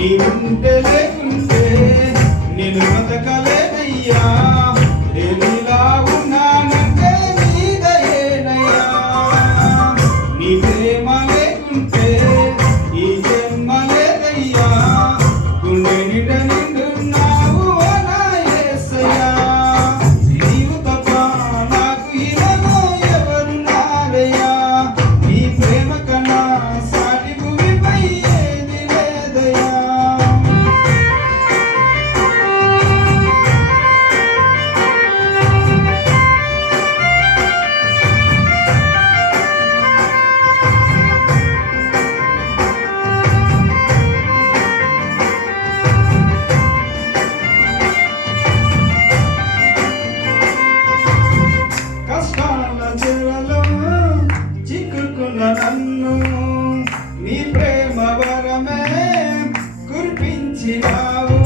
నీవుంటే లేకుంటే నేను బ్రతకలేనయ్యా. నేనిలా ఉన్నానంటే నీ దయేనయ్యా. నీ ప్రేమ లేకుంటే ఈ జన్మ లేదయ్యా. గుండె నిండా నిండున్నావు ఓ నా యేసయ్యా. నీవు తప్ప నాకు ఇలాగో ఎవరున్నారయ్యా. నీ ప్రేమ కన్నా సాటి భూమిపై ఏది లేదయ్యా. కష్టాల చెరలో చిక్కుకున్న నన్ను నీ ప్రేమ వరమే కురిపించినావు.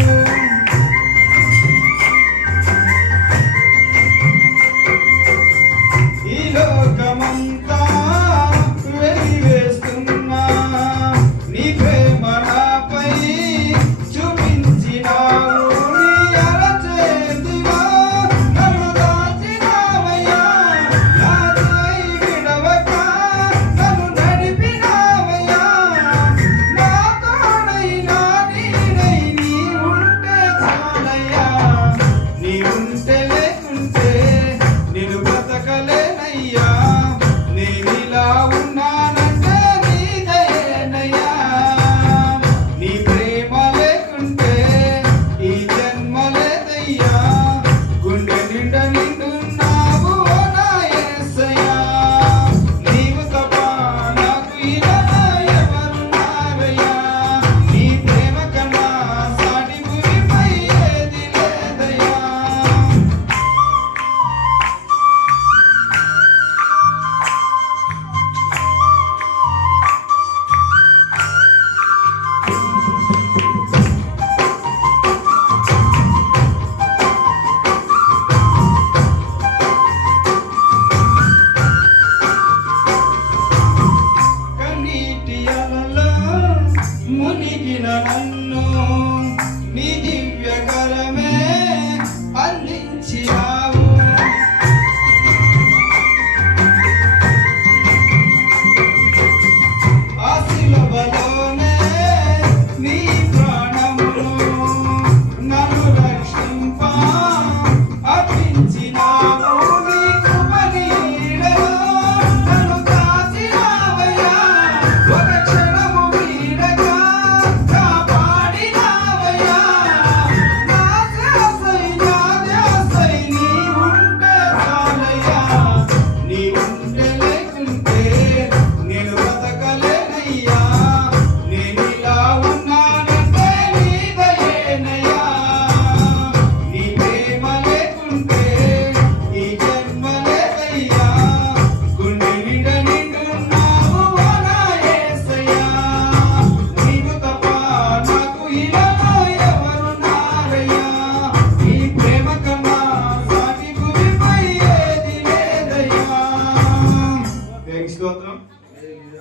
ఈ లోకమంతా వెలివేస్తున్నా నీ ప్రేమ నాపై చూపించినావు. నీ అరచేతిలో నన్ను దాచినావయ్యా. నా చేయి విడవక నన్ను నడిపినావయ్యా. నా తోడై నా నీడై నీ ఉంటే చాలయ్యా. నీ ఉంటే లేకుంటే నేను బ్రతకలేనయ్యా. నేనిలా ఉన్నానంటే నీ దయేనయ్యా. నీ ప్రేమ లేకుంటే ఈ జన్మ లేదయ్యా. గుండె నిండా నిండున్నావు ఓ నా యేసయ్యా. నీవు తప్ప నాకు ఇలా ఎవరున్నారయ్యా. నీ ప్రేమ కన్నా సాటి భూమిపై ఏది లేదయ్యా. కన్నీటి అలలో మునిగిన నన్ను